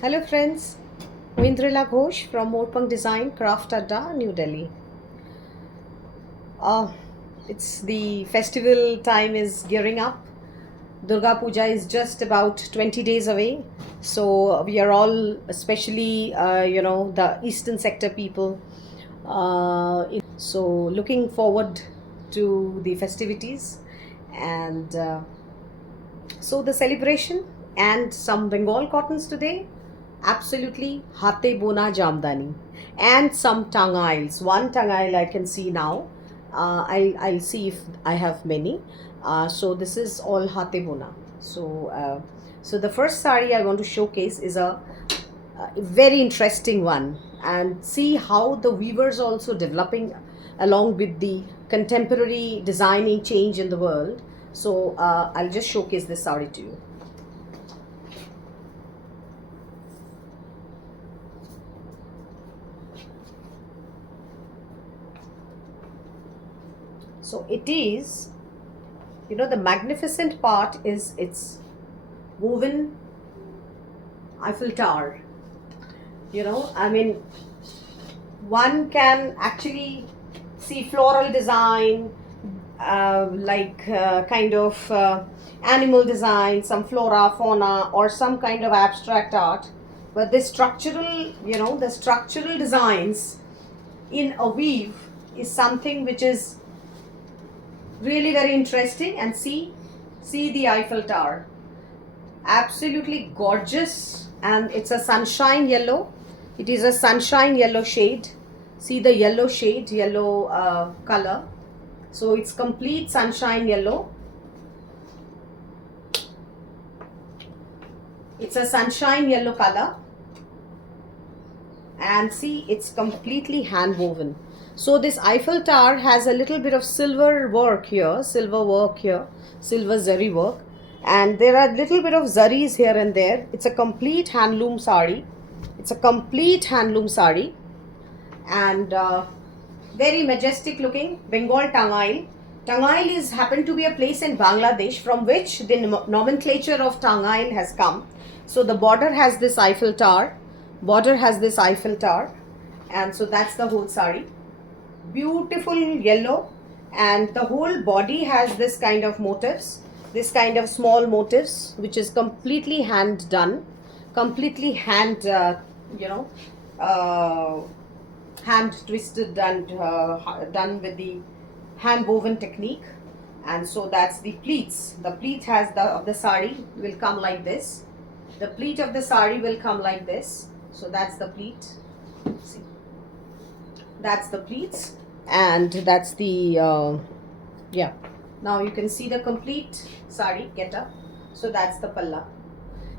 Hello friends, Moindrila Ghosh from Morpang Design Craft Adda, New Delhi. Uh, it's the festival time is gearing up. Durga Puja is just about 20 days away. So we are all, especially, the eastern sector people. So looking forward to the festivities and so the celebration and some Bengal cottons today. Absolutely Hate Bona Jamdani. And some tangails. One tangail I can see now. I'll see if I have many. So this is all Hate Bona. So the first sari I want to showcase is a very interesting one, and see how the weavers also developing along with the contemporary designing change in the world. So I'll just showcase this sari to you. So it is, the magnificent part is it's woven Eiffel Tower. I mean, one can actually see floral design, kind of animal design, some flora, fauna, or some kind of abstract art. But the structural designs in a weave is something which is really very interesting. And see the Eiffel Tower, absolutely gorgeous, and it's a sunshine yellow. It is a sunshine yellow shade. See the yellow shade, yellow color. So it's complete sunshine yellow. It's a sunshine yellow color, and see, it's completely hand woven. So this Eiffel Tower has a little bit of silver work here, silver zari work, and there are little bit of zaris here and there. It's a complete handloom sari. And very majestic looking Bengal Tangail. Tangail is happened to be a place in Bangladesh from which the nomenclature of Tangail has come. So the border has this Eiffel Tower. And so that's the whole sari. Beautiful yellow, and the whole body has this kind of motifs, this kind of small motifs, which is completely hand done, completely hand, hand twisted and done with the hand woven technique. And so that's the pleats. The pleat has of the sari will come like this. The pleat of the sari will come like this. So that's the pleat. See, that's the pleats, and that's the yeah. Now you can see the complete sari get up. So that's the palla.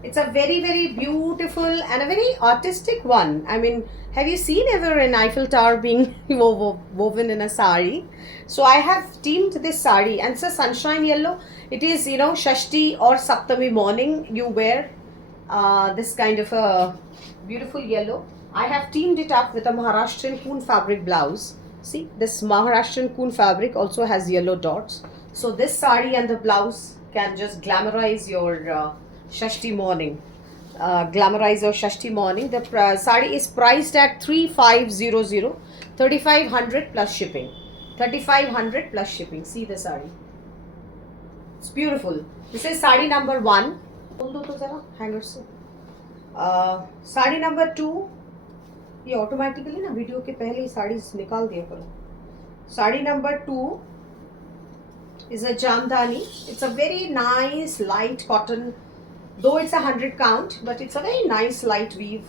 It's a very very beautiful and a very artistic one. I mean, have you seen ever an Eiffel Tower being woven in a sari? So I have teamed this sari, and it's a sunshine yellow. It is, Shashti or Saptami morning you wear this kind of a beautiful yellow. I have teamed it up with a Maharashtrian Koon fabric blouse. See, this Maharashtrian Koon fabric also has yellow dots. So this sari and the blouse can just glamorize your Shashti morning. The sari is priced at 3500, 3500 plus shipping. 3500 plus shipping. See the sari. It's beautiful. This is sari number 1. Hanger से sari number 2, ये automatically ना video के पहले ही साड़ी निकाल दिया करो. Sari number 2 is a jamdani. It's a very nice light cotton, though it's a 100 count, but it's a very nice light weave,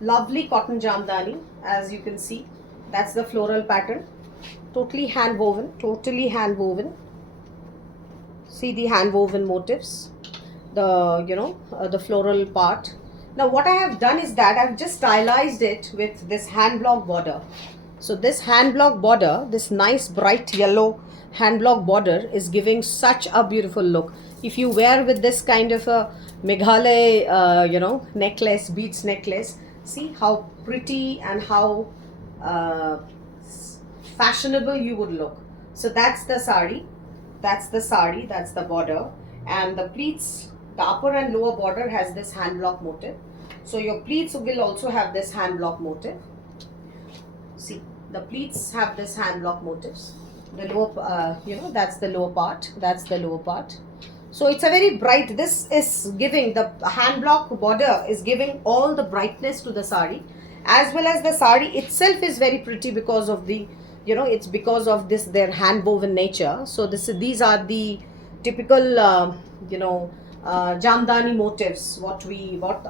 lovely cotton jamdani. As you can see, that's the floral pattern, totally hand woven. See the hand woven motifs, the floral part. Now what I have done is that I've just stylized it with this hand block border. So this hand block border, this nice bright yellow hand block border, is giving such a beautiful look. If you wear with this kind of a Meghalaya necklace, beads necklace, see how pretty and how fashionable you would look. So that's the sari, that's the border, and the pleats The upper and lower border has this hand block motif. So your pleats will also have this hand block motif. See, the pleats have this hand block motifs. The lower, that's the lower part. That's the lower part. So it's a very bright. This is giving, the hand block border is giving all the brightness to the sari, as well as the sari itself is very pretty because of the, it's because of this their hand woven nature. So these are the typical, jamdani motifs. What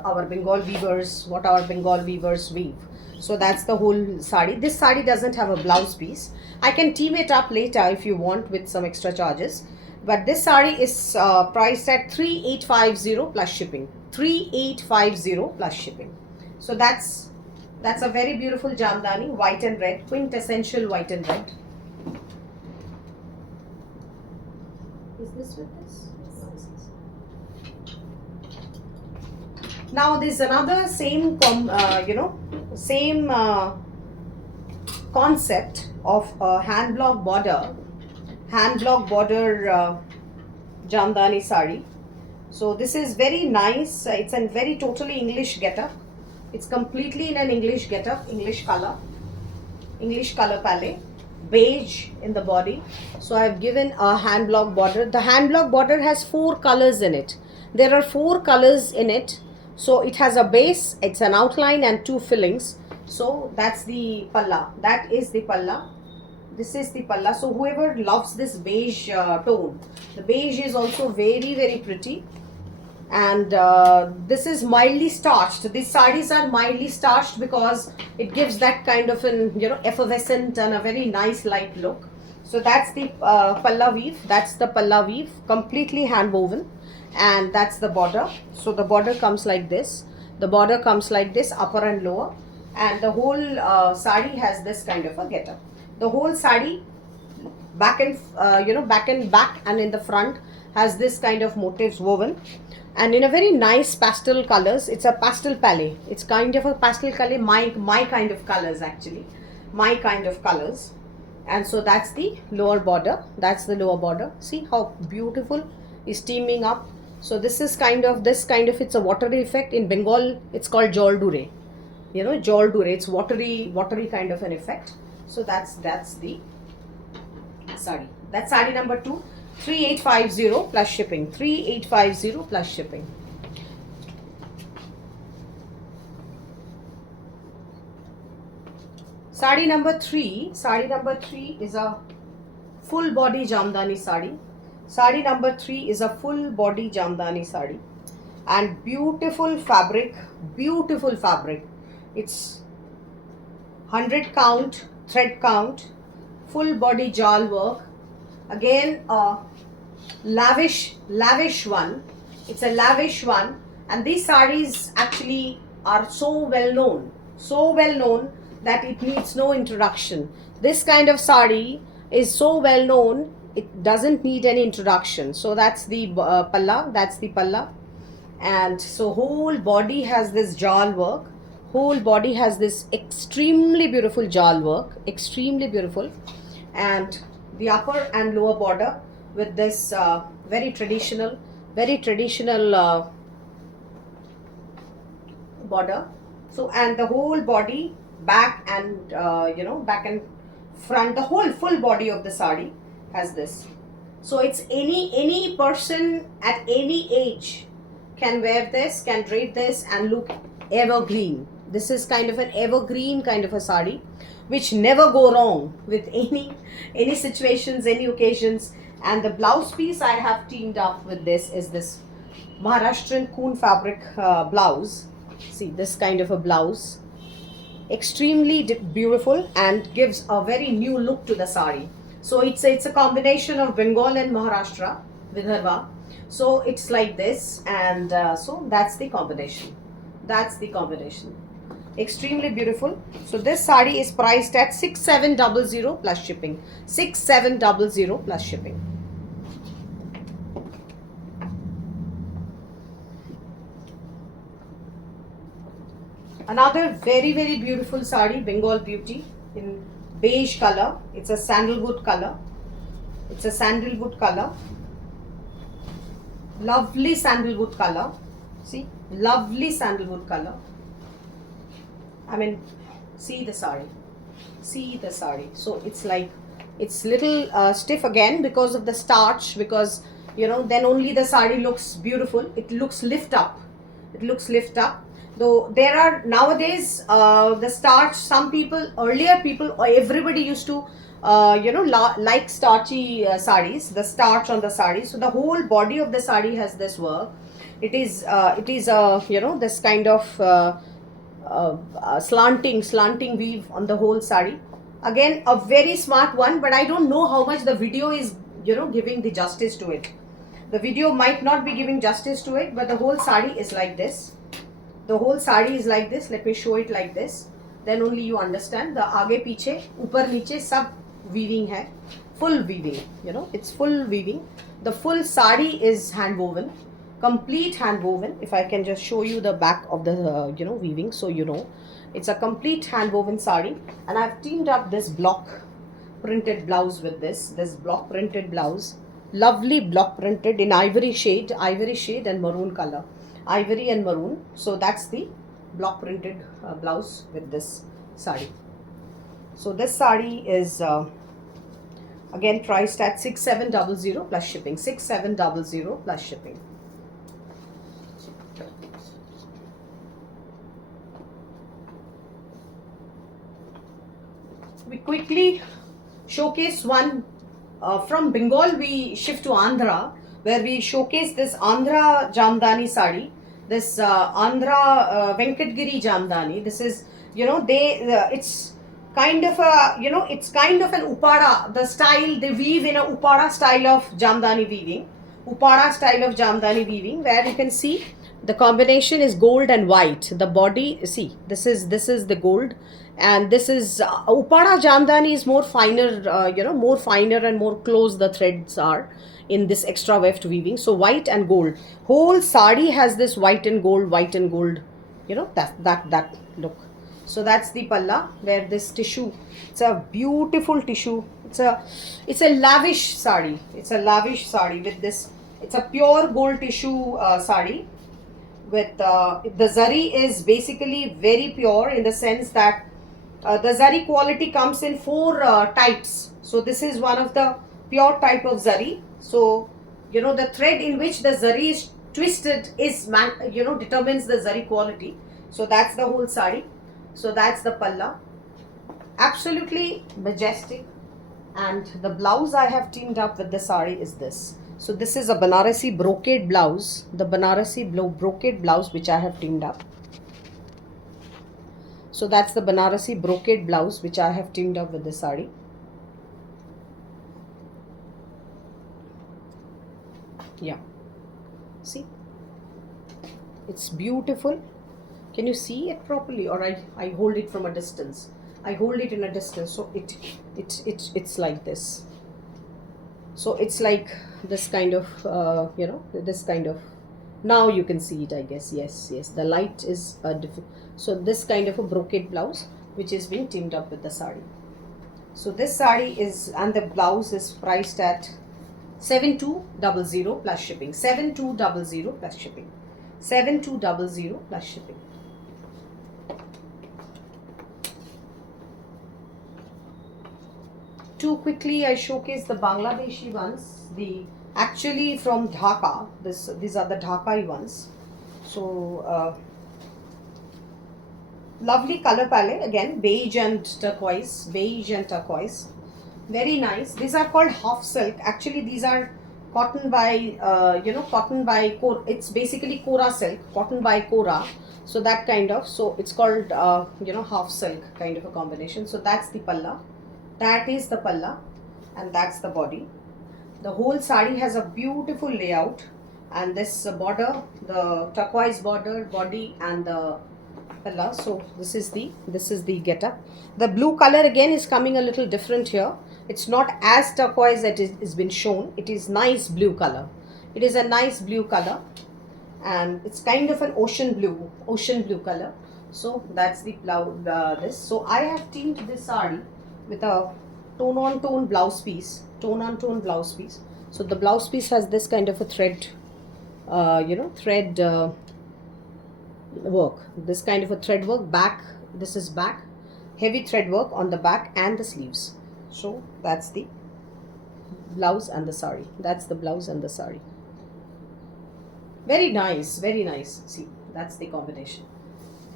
our Bengal weavers weave. So that's the whole sari. This sari doesn't have a blouse piece. I can team it up later if you want with some extra charges. But this sari is priced at 3850 plus shipping. 3850 plus shipping. So that's a very beautiful jamdani, white and red, quintessential white and red. Is this with this? Now there's another same concept of a hand block border jamdani sari. So this is very nice. It's a very totally English getup. It's completely in an English getup, English color palette, beige in the body. So I've given a hand block border. The hand block border has 4 colors in it. There are 4 colors in it. So it has a base, it's an outline and 2 fillings. So that's the palla. That is the palla. This is the palla. So whoever loves this beige tone, the beige is also very, very pretty. And this is mildly starched. These sarees are mildly starched because it gives that kind of an effervescent and a very nice light look. So that's the palla weave. That's the palla weave, completely hand woven. And that's the border. So the border comes like this. The border comes like this, upper and lower. And the whole sari has this kind of a getup. The whole sari, back and back and in the front, has this kind of motifs woven. And in a very nice pastel colors. It's a pastel palette. It's kind of a pastel color, my kind of colors actually. My kind of colors. And so that's the lower border. That's the lower border. See how beautiful is teaming up. So this is kind of it's a watery effect. In Bengal it's called jol dure. Jol dure, it's watery kind of an effect. So that's the sari. That's sari number 2, 3850 plus shipping. 3850 plus shipping. Sari number 3 is a full body jamdani sari. Sari number 3 is a full body jamdani sari, and beautiful fabric. It's 100 count, thread count, full body jal work. Again a lavish one. It's a lavish one, and these saris actually are so well known that it needs no introduction. This kind of sari is so well known, it doesn't need any introduction. So that's the palla. And so whole body has this jal work. Whole body has this extremely beautiful jal work, extremely beautiful. And the upper and lower border with this very traditional border. So, and the whole body, back and front, the whole full body of the sari has this. So it's any person at any age can wear this, can drape this and look evergreen. This is kind of an evergreen kind of a sari, which never go wrong with any situations, any occasions. And the blouse piece I have teamed up with this is this Maharashtrian Koon fabric blouse. See, this kind of a blouse, extremely beautiful and gives a very new look to the sari. So it's a combination of Bengal and Maharashtra, Vidarbha. So it's like this, and so that's the combination. Extremely beautiful. So this sari is priced at 6700 plus shipping. 6700 plus shipping. Another very beautiful sari, Bengal beauty, in beige color. It's a sandalwood color. Lovely sandalwood color. See, lovely sandalwood color. I mean, see the sari. See the sari. So it's like, it's little stiff again because of the starch, because then only the sari looks beautiful. It looks lift up. It looks lift up. Though there are nowadays the starch, some people, earlier people, or everybody used to like starchy saris, the starch on the sari. So the whole body of the sari has this work. It is this kind of slanting weave on the whole sari. Again, a very smart one, but I don't know how much the video is giving the justice to it. The video might not be giving justice to it, but the whole sari is like this. The whole sari is like this. Let me show it like this, then only you understand. The आगे पीछे ऊपर नीचे सब weaving है, full weaving, it's full weaving. The full sari is hand woven, complete hand woven. If I can just show you the back of the weaving, so it's a complete hand woven sari. And I've teamed up this block printed blouse with this block printed blouse, lovely block printed in ivory shade and maroon color, ivory and maroon. So that's the block printed blouse with this sari. So this sari is again priced at 6700 plus shipping. 6700 plus shipping. We quickly showcase one from Bengal. We shift to Andhra, where we showcase this Andhra Jamdani sari. This Andhra Venkatgiri Jamdani. This is it's kind of a it's kind of an upada. The style they weave in a upada style of Jamdani weaving. Upada style of Jamdani weaving, where you can see the combination is gold and white. The body, see, this is the gold, and this is Upada Jamdani is more finer, more finer and more close the threads are in this extra weft weaving. So white and gold, whole sari has this white and gold, that look. So that's the palla, where this tissue, it's a beautiful tissue. It's a lavish sari. It's a lavish sari with this. It's a pure gold tissue sari. With the zari is basically very pure, in the sense that the zari quality comes in 4 types. So this is one of the pure type of zari. So the thread in which the zari is twisted is determines the zari quality. So that's the whole sari. So that's the palla, absolutely majestic. And the blouse I have teamed up with the sari is this. So this is a Banarasi brocade blouse, the Banarasi brocade blouse which I have teamed up. So that's the Banarasi brocade blouse which I have teamed up with the sari. Yeah, see, it's beautiful. Can you see it properly, or I hold it from a distance? I hold it in a distance, so it's like this. So it's like this kind of this kind of, now you can see it, I guess. Yes, the light is so this kind of a brocade blouse which is being teamed up with the sari. So this sari is, and the blouse is priced at 7200 plus shipping. 7200 plus shipping. 7200 plus shipping. Too quickly I showcase the Bangladeshi ones, the actually from Dhaka. These are the Dhakai ones. So lovely color palette, again beige and turquoise, very nice. These are called half silk. Actually these are cotton by it's basically Kora silk, cotton by Kora. So that kind of, so it's called half silk kind of a combination. So that's the palla. That is the palla, and that's the body. The whole sari has a beautiful layout, and this border, the turquoise border, body, and the palla. So this is the getup. The blue color again is coming a little different here. It's not as turquoise that is been shown. It is nice blue color. It is a nice blue color, and it's kind of an ocean blue color. So that's the this. So I have teamed this sari with a tone-on-tone blouse piece. So the blouse piece has this kind of a thread thread work. This kind of a thread work back. This is back, heavy thread work on the back and the sleeves. So that's the blouse and the sari. That's the blouse and the sari. Very nice, very nice. See, that's the combination.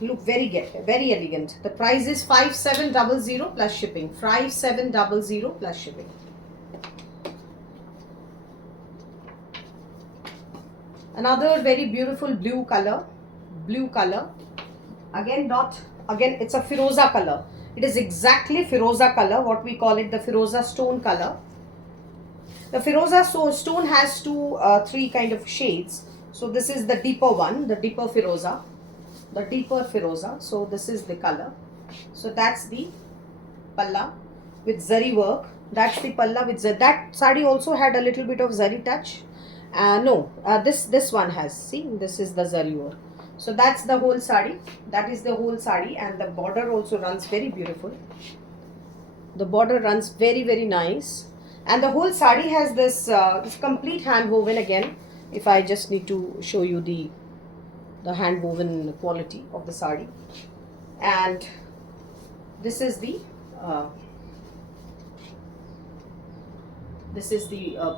Look very elegant. The price is 5700 plus shipping. 5700 plus shipping. Another very beautiful blue color. Blue color. Again, it's a Firoza color. It is exactly Firoza color, what we call it, the Firoza stone color. The Firoza stone has three kind of shades. So this is the deeper one, the deeper Firoza. The deeper Firoza. So this is the color. So that's the palla with zari work. That's the palla with zari. That sari also had a little bit of zari touch. This one has. See, this is the zari work. So that's the whole sari. That is the whole sari, and the border also runs very beautiful. The border runs very nice, and the whole sari has this complete hand woven again. If I just need to show you the hand woven quality of the sari, and this is the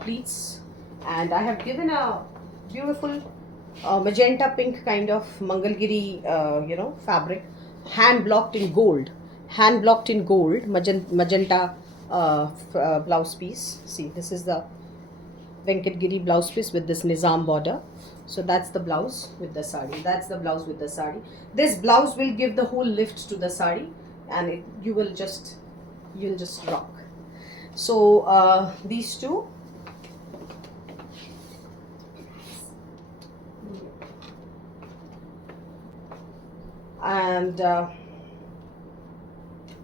pleats, and I have given a beautiful magenta pink kind of Mangalgiri fabric, hand blocked in gold, magenta blouse piece. See, this is the Venkatgiri blouse piece with this Nizam border. So that's the blouse with the sari. That's the blouse with the sari. This blouse will give the whole lift to the sari, and you'll just rock. So these two. And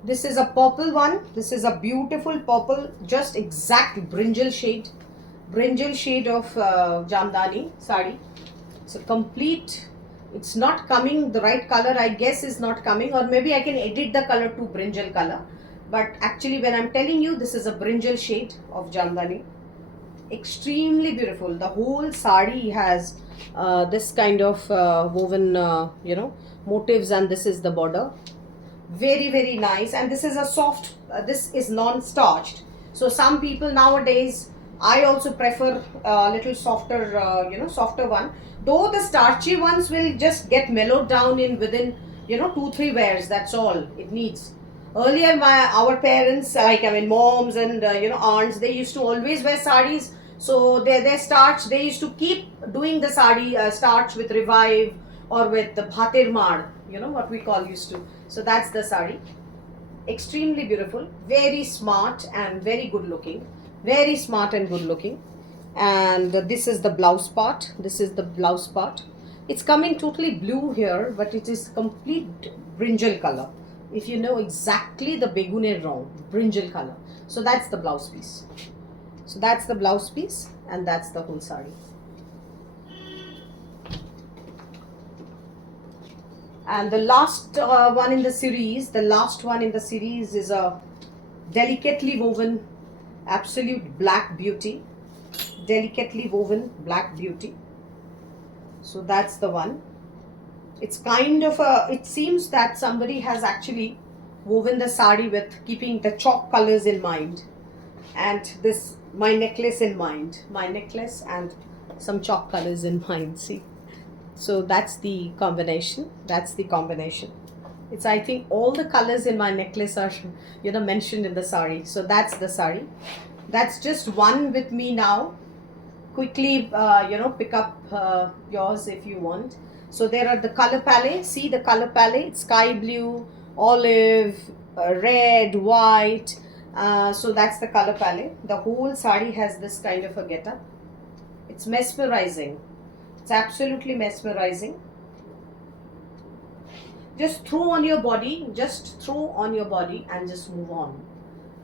this is a purple one. This is a beautiful purple, just exact brinjal shade of Jamdani sari. So complete. It's not coming, the right color I guess is not coming, or maybe I can edit the color to brinjal color, but actually when I'm telling you, this is a brinjal shade of Jamdani. Extremely beautiful. The whole sari has this kind of woven motifs, and this is the border. Very nice. And this is a soft, this is non-starched. So some people nowadays, I also prefer a little softer, softer one. Though the starchy ones will just get mellowed down in within 2-3 wears. That's all it needs. Earlier, our parents, moms and aunts, they used to always wear saris. So their starch, they used to keep doing the sari starch with Revive or with the Bhatir Mar, what we call used to. So that's the sari. Extremely beautiful, very smart and very good looking. Very smart and good looking. And this is the blouse part. This is the blouse part. It's coming totally blue here, but it is complete brinjal color. If you know exactly the begune wrong, brinjal color. So that's the blouse piece. So that's the blouse piece, and that's the whole sari. And the last one in the series, is a delicately woven, absolute black beauty. Delicately woven black beauty. So that's the one. It's kind of it seems that somebody has actually woven the sari with keeping the chalk colors in mind, and my necklace in mind. My necklace and some chalk colors in mind. See. So that's the combination. It's, I think, all the colors in my necklace are mentioned in the sari. So that's the sari. That's just one with me now. Quickly pick up yours if you want. So there are the color palette. See the color palette: sky blue, olive, red, white. So that's the color palette. The whole sari has this kind of a getup. It's mesmerizing. It's absolutely mesmerizing. Just throw on your body, and just move on.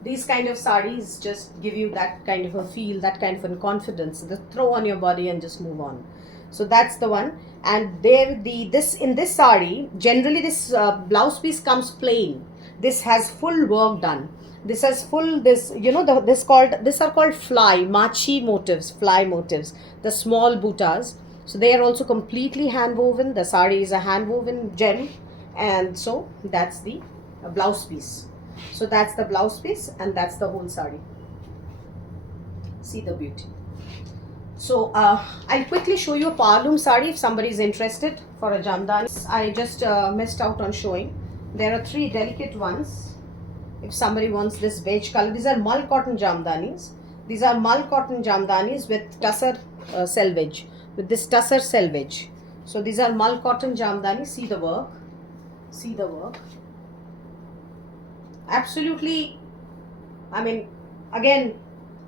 These kind of saris just give you that kind of a feel, that kind of a confidence. Just throw on your body and just move on. So that's the one. And in this sari, generally this blouse piece comes plain. This has full work done. This has full, these are called fly motifs, the small buttas. So they are also completely hand woven. The sari is a hand woven gem, and so that's the blouse piece. So that's the blouse piece, and that's the whole sari. See the beauty. So I'll quickly show you a Parloom sari if somebody is interested for a jamdani. I just missed out on showing. There are 3 delicate ones. If somebody wants this beige color, these are mull cotton jamdanis. These are mull cotton jamdanis with tussar selvage, with this tussar selvage. So these are mull cotton jamdanis. See the work. See the work. Absolutely, I mean, again,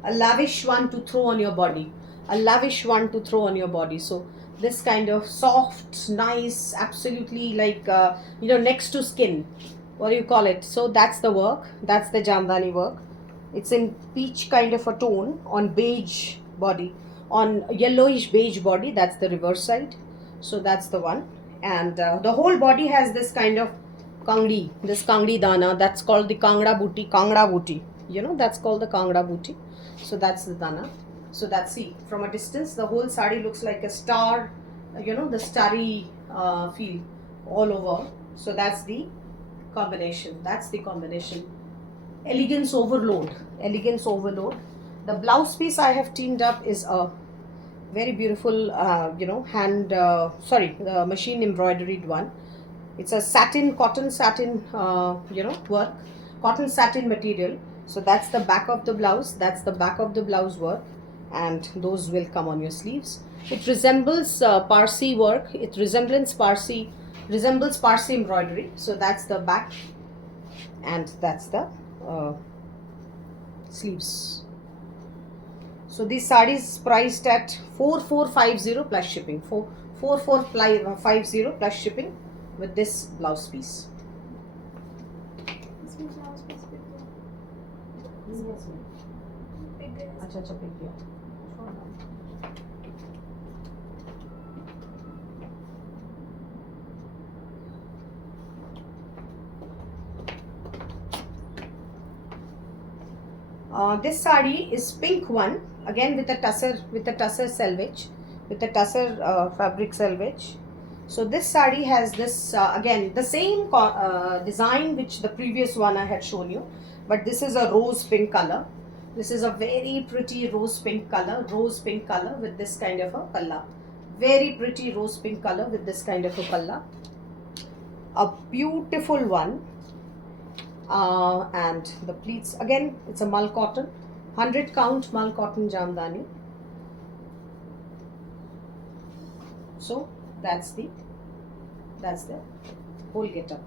a lavish one to throw on your body. A lavish one to throw on your body. So this kind of soft, nice, absolutely like, next to skin. What do you call it? So that's the work. That's the jamdani work. It's in peach kind of a tone on beige body. On yellowish beige body, that's the reverse side. So that's the one. And the whole body has this kind of kangdi, this kangdi dana. That's called the kangra booty. That's called the kangra booty. So that's the dana. So that's, see, from a distance, the whole sari looks like a star, the starry feel all over. So that's the combination. That's the combination. Elegance overload. Elegance overload. The blouse piece I have teamed up is a very beautiful, machine embroidered one. It's a cotton satin, work, cotton satin material. So that's the back of the blouse. That's the back of the blouse work, and those will come on your sleeves. It resembles Parsi work. It resembles Parsi embroidery. So that's the back, and that's the sleeves. So this sari is priced at 4450 plus shipping. 4450 plus shipping with this blouse piece. अच्छा pick किया. This sari is pink one, again with a tussar selvage, with a tussar fabric selvage. So this sari has this again the same design which the previous one I had shown you, but this is a rose pink color. This is a very pretty rose pink color with this kind of a palla. Very pretty rose pink color with this kind of a palla. A beautiful one. And the pleats, again, it's a mull cotton, 100 count mull cotton jamdani. So that's the whole getup.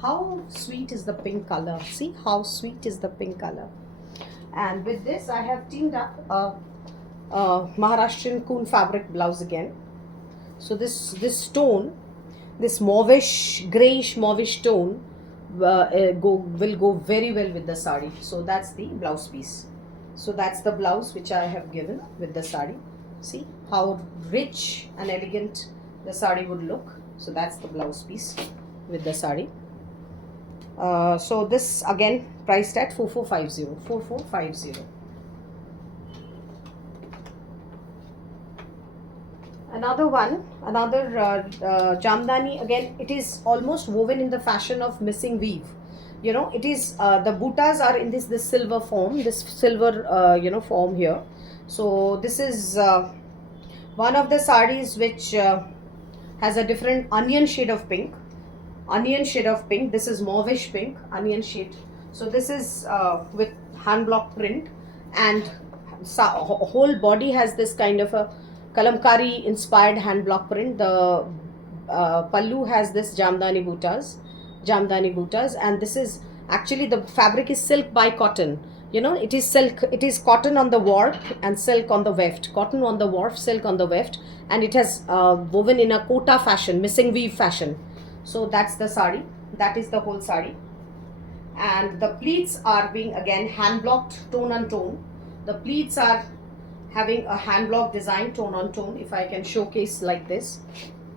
How sweet is the pink color? See how sweet is the pink color. And with this, I have teamed up a Maharashtrian Koon fabric blouse again. So this tone, this mauvish, greyish mauvish tone, will go very well with the sari. So that's the blouse piece. So that's the blouse which I have given with the sari. See how rich and elegant the sari would look. So that's the blouse piece with the sari. So this again priced at 4450. Another jamdani, again it is almost woven in the fashion of missing weave. It is the buttas are in this silver form, form here. So this is one of the sarees which has a different onion shade of pink. This is mauvish pink, onion shade. So this is with hand block print, and whole body has this kind of a kalamkari inspired hand block print. The pallu has this jamdani buttas, and this is actually, the fabric is silk by cotton. It is silk, it is cotton on the warp and silk on the weft, cotton on the warp, silk on the weft, and it has woven in a kota fashion, missing weave fashion. So that's the sari, that is the whole sari. And the pleats are being again hand blocked tone on tone. The pleats are having a hand block design tone on tone. If I can showcase like this,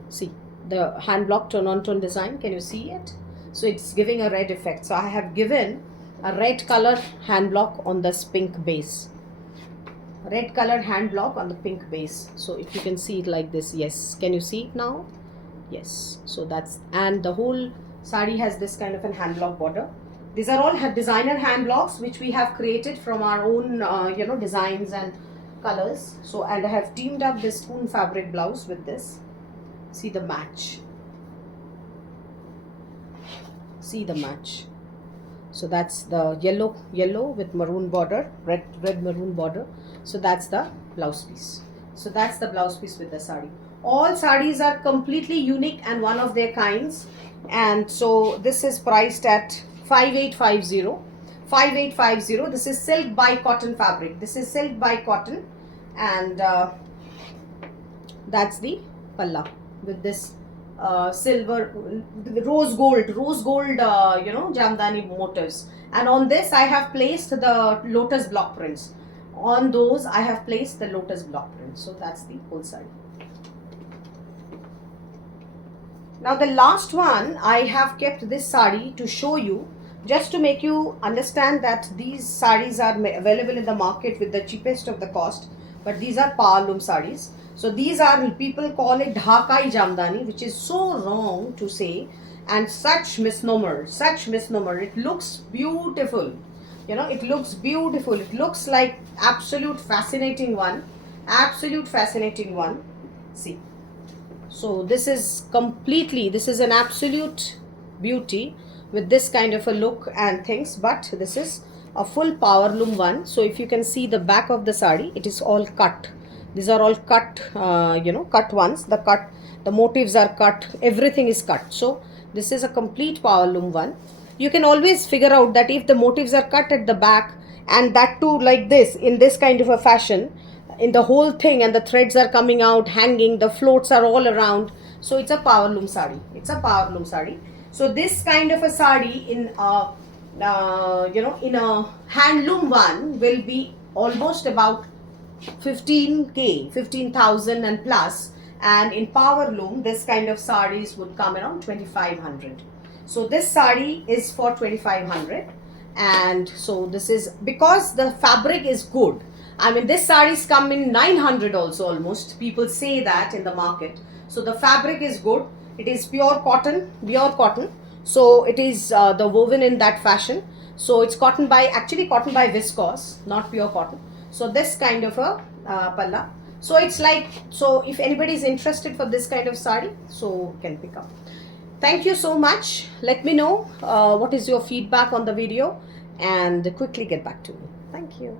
see the hand block tone on tone design, can you see it? So it's giving a red effect. So I have given a red color hand block on this pink base. red colored hand block on the pink base. So if you can see it like this, yes, can you see it now? Yes. So that's, and the whole sari has this kind of a hand block border. These are all designer hand blocks which we have created from our own designs and colors. So, and I have teamed up this spoon fabric blouse with this. See the match. See the match. So that's the yellow with maroon border, red maroon border. So that's the blouse piece. So that's the blouse piece with the sari. All saris are completely unique and one of their kinds. And so this is priced at 5850. 5850. This is silk by cotton fabric. This is silk by cotton, and that's the palla with this silver, rose gold jamdani motifs. And on this I have placed the lotus block prints. On those I have placed the lotus block prints. So that's the whole side. Now the last one, I have kept this sari to show you, just to make you understand that these saris are available in the market with the cheapest of the cost, but these are powerloom saris. So these are, people call it Dhakai Jamdani, which is so wrong to say, and such misnomer. It looks beautiful. You know, it looks beautiful. It looks like absolute fascinating one. Absolute fascinating one. See. So this is completely, this is an absolute beauty with this kind of a look and things, but this is a full power loom one. So if you can see the back of the sari, it is all cut. These are all cut, cut ones. The motifs are cut, everything is cut. So this is a complete power loom one. You can always figure out that if the motifs are cut at the back, and that too like this, in this kind of a fashion, in the whole thing, and the threads are coming out, hanging, the floats are all around. So it's a power loom sari. It's a power loom sari. So this kind of a sari in a in a handloom one will be almost about 15k, 15,000 and plus, and in power loom this kind of saris would come around 2,500. So this sari is for 2,500, and so this is because the fabric is good. I mean, this saris come in 900 also almost. People say that in the market. So the fabric is good. It is pure cotton, So it is the woven in that fashion. So it's cotton by viscose, not pure cotton. So this kind of a palla. So it's like, so if anybody is interested for this kind of sari, so can pick up. Thank you so much. Let me know what is your feedback on the video and quickly get back to me. Thank you.